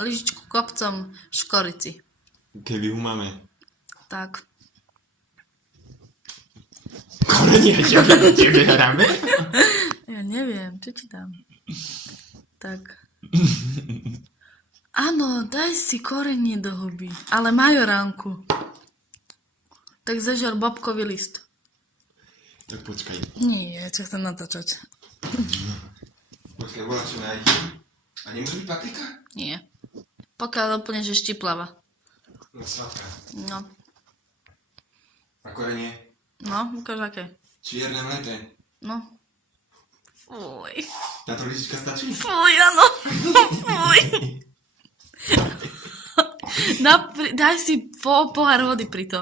lyžičku kopcom škorici. Keby ho máme. Tak. Korenie, čo tebe dáme? Ja neviem, čo ti dám. Tak. Áno, daj si korenie do huby, ale majoránku. Tak zažiar bobkový list. Tak počkaj. Nie, čo chcem natáčať. Počkaj, volá čo nájdem. A nemôže byť paprika? Nie. Pokiaľ úplne, že štiplava. No sladká. No. A korenie? No, ukáž aké. Čierne mleté. No. Fuj. Táto lyžička stačí? Fuj, áno. Fuj. Daj si pohár vody pri to.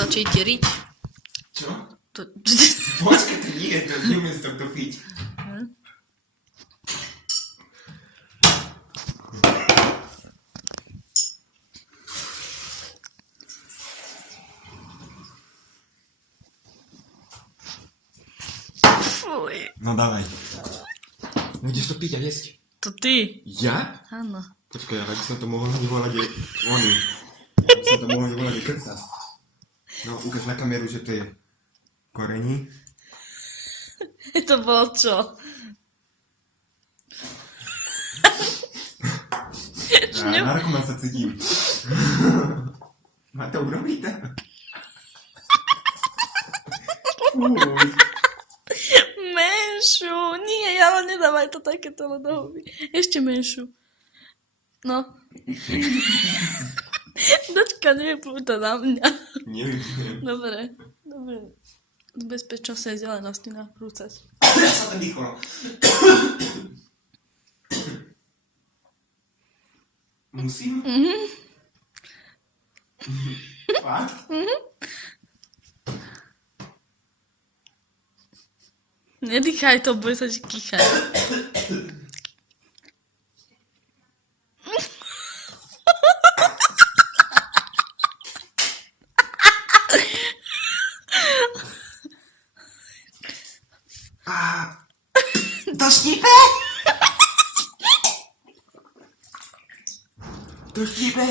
Točí ti riť. Čo? To... Počkaj, to nie, to neviem si to piť. Fuj. No dávaj. No ideš to piť a jesť. To ty. Ja? Áno. Počkaj, ale by som to mohol vyvolať aj oni. By som to mohol vyvolať aj krca. No, ukáž na kameru, že to je korení. To bolo čo? Narkoman sa cítim. Má to urobiť? Fuj. Menšiu. Nie, ale nedávaj to takéto do huby. Ešte menšiu. No. Dočka, nevyplúta na mňa. Neviem. Dobre. Bezpečnostnej zelenosti naprúcať. Ja sa tam dýchol. Musím? Fakt? Nedýchaj to, bude sa ti kýchať. To štípe? To štípe?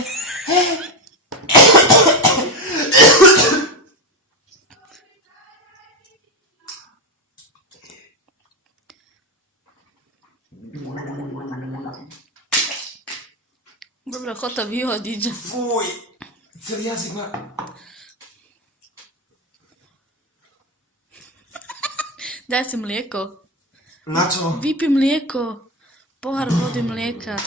Dobre, chod to vyhodiť. Fuj, celý jazyk má... Daj si mlieko. Na čo? Vypij mlieko. Pohár vody mlieka.